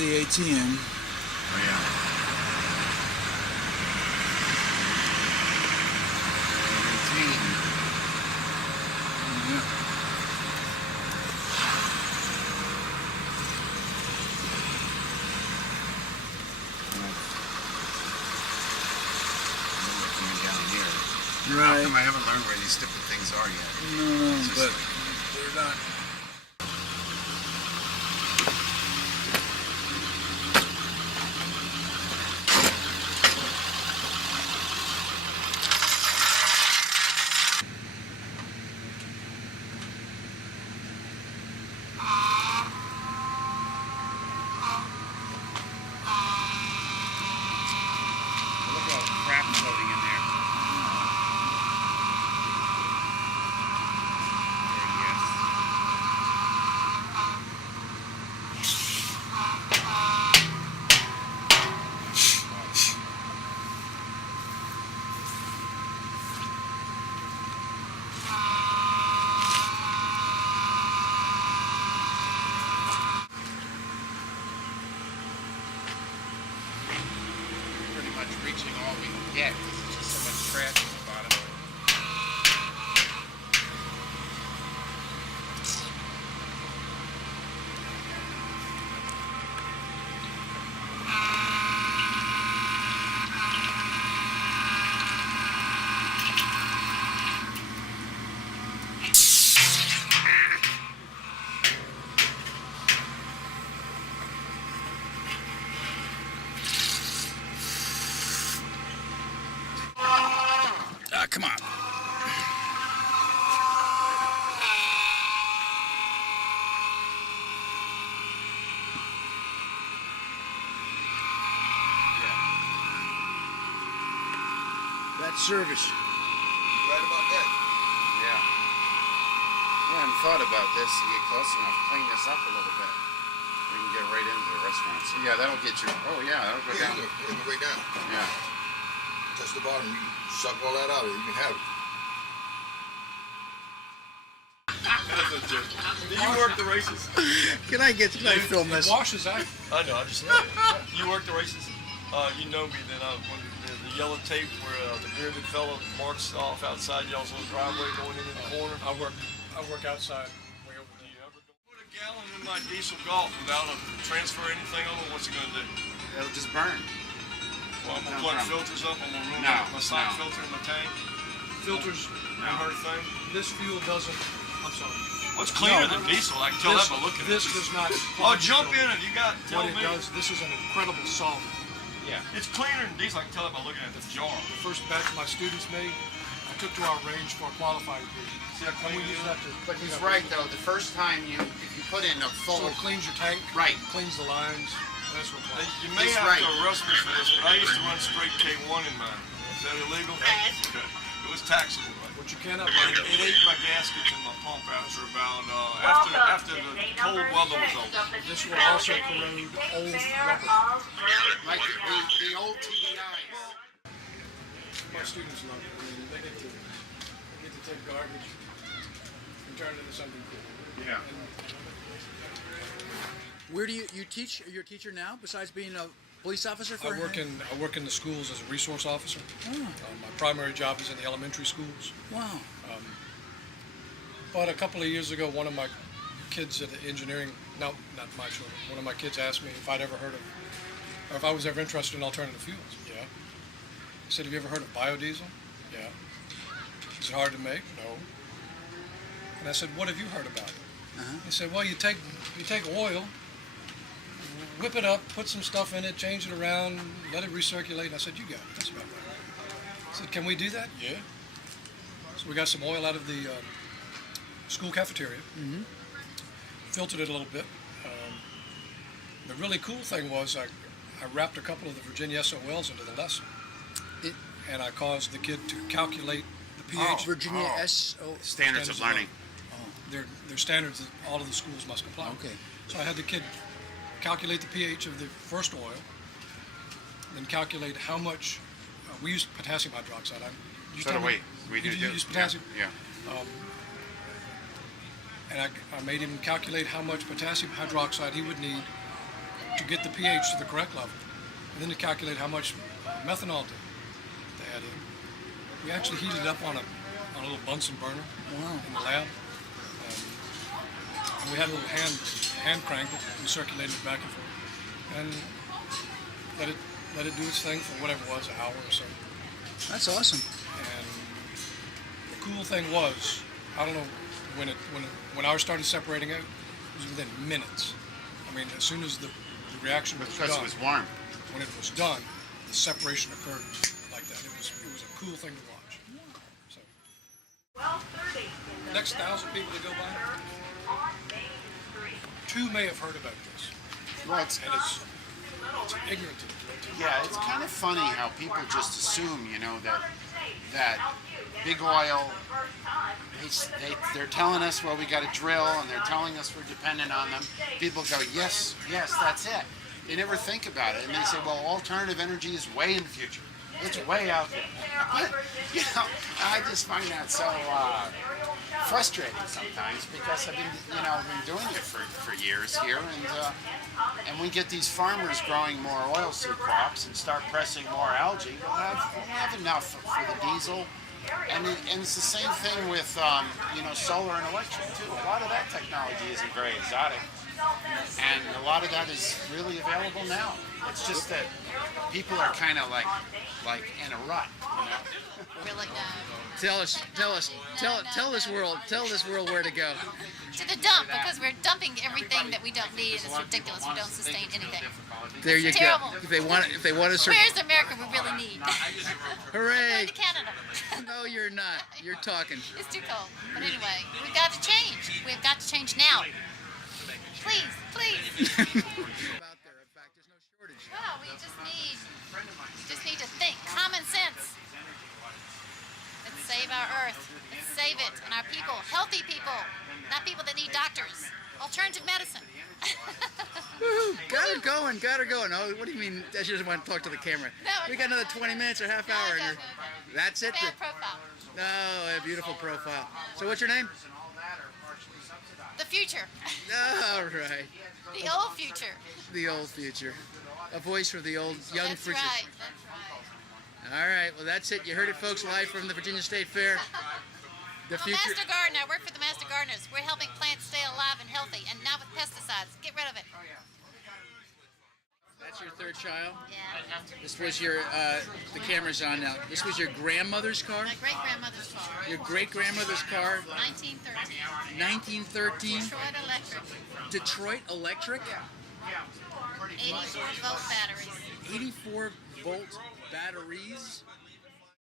the ATM. Oh yeah. Yeah. Right. Right. How come I haven't learned where these stupid things are yet? No, It's just but like, they're not. look at all the crap floating in there. Yes. Pretty much reaching all we can get because there's just so much trash at the bottom. Come on. That service. Right about that. Yeah. I hadn't thought about this. To get close enough, clean this up a little bit. We can get right into the restaurant. So yeah, that'll get you. Oh yeah, that'll go down. It'll go way down. Yeah. Touch the bottom, you can suck all that out of it. You can have it. Do you work the races? Can I film this? It washes out. I know, I just you work the races? You know me then. When the yellow tape where the bearded fellow marks off outside y'all's little driveway going into the corner. I work outside way over there. You ever put a gallon in my diesel Golf without a transfer anything over? What's it gonna do? It'll just burn. Well, I'm gonna plug filters up. I'm gonna ruin my side filter in my tank. Filters, You heard a thing? this fuel doesn't, I'm sorry. What's cleaner than diesel? I can tell that by looking at it. This does not. Oh, jump in it. You got to tell What it me. does, this is an incredible solvent. Yeah. It's cleaner than diesel. I can tell that by looking at the jar. The first batch my students made, I took to our range for a qualifying period. See how And clean we it use is? that to But clean he's up right the- though. The first time if you put in a full. So it cleans your tank. Right. Cleans the lines. That's what. Hey, you may He's have right. to arrest me for this, but I used to run straight K1 in mine. Is that illegal? Okay. It was taxable. What you cannot It ate my gaskets and my pump after about after the cold weather was over. This will also corrode old rubber. Like the old TDIs. My students love it. I mean, they get to take garbage and turn it into something cool. Yeah. Where do you teach? You're a teacher now, besides being a police officer? I work in the schools as a resource officer. Oh, My primary job is in the elementary schools. wow. But a couple of years ago, one of my kids at the engineering, no, not my children, one of my kids asked me if I'd ever heard of, or if I was ever interested in alternative fuels. Yeah. He said, have you ever heard of biodiesel? Yeah. Is it hard to make? No. And I said, what have you heard about it? He said, well, you take oil, whip it up, put some stuff in it, change it around, let it recirculate. And I said, you got it. That's about right. I said, can we do that? Yeah. So we got some oil out of the school cafeteria, filtered it a little bit. The really cool thing was I wrapped a couple of the Virginia SOLs into the lesson, and I caused the kid to calculate the pH. Virginia SO. Standards of learning. They're standards that all of the schools must comply with. Okay. So I had the kid calculate the pH of the first oil, then calculate how much, we use potassium hydroxide. So do we. We do use potassium? Yeah. And I made him calculate how much potassium hydroxide he would need to get the pH to the correct level, and then to calculate how much methanol to add in. We actually heated it up on a little Bunsen burner in the lab. And we had a little hand crank it and circulated it back and forth, and let it do its thing for whatever it was, an hour or so. That's awesome. And the cool thing was, I don't know when ours started separating out, it was within minutes. I mean, as soon as the reaction was Because done, it was warm. when it was done, the separation occurred like that. It was a cool thing to watch. So, next 1,000 people to go by, 2 may have heard about this, Well, it's and it's ignorant to Yeah, it's kind of funny how people just assume, that big oil, they're telling us, well, we got to drill, and they're telling us we're dependent on them. People go, yes, that's it. They never think about it, and they say, well, alternative energy is way in the future. It's way out there. I just find that so frustrating sometimes, because I've been doing it for years here, and we get these farmers growing more oilseed crops and start pressing more algae. We'll have enough for the diesel, and it's the same thing with solar and electric too. A lot of that technology isn't very exotic, and a lot of that is really available now. It's just that people are kind of like in a rut, Really, no. Tell this world where to go. To the dump, because we're dumping everything that we don't need, and it's ridiculous. We don't sustain anything. There you It's go. terrible. If they want to Where's the America we really need? hooray! Going to Canada. No, you're not. You're talking. It's too cold. But anyway, we've got to change. We've got to change now. Please. About there. In fact, there's no shortage. Well, we just need to think. Common sense. Let's save our earth. Let's save it. And our people. Healthy people. Not people that need doctors. Alternative medicine. Woo-hoo. Got her going. Oh, what do you mean? She doesn't want to talk to the camera. No, We got another 20 minutes or half hour. No. That's it. Bad profile. Oh, a beautiful profile. So what's your name? The future. All right. The old future. The old future. A voice for the young That's future. right. All right. Well, that's it. You heard it, folks, live from the Virginia State Fair. The I'm a future. master gardener. I work for the master gardeners. We're helping plants stay alive and healthy, and not with pesticides. Get rid of it. That's your third child? Yeah. This was your, the camera's on now. This was your grandmother's car? My great-grandmother's car. Your great-grandmother's car? 1913. 1913? Detroit Detroit Electric? Electric. 84-volt batteries. 84-volt batteries?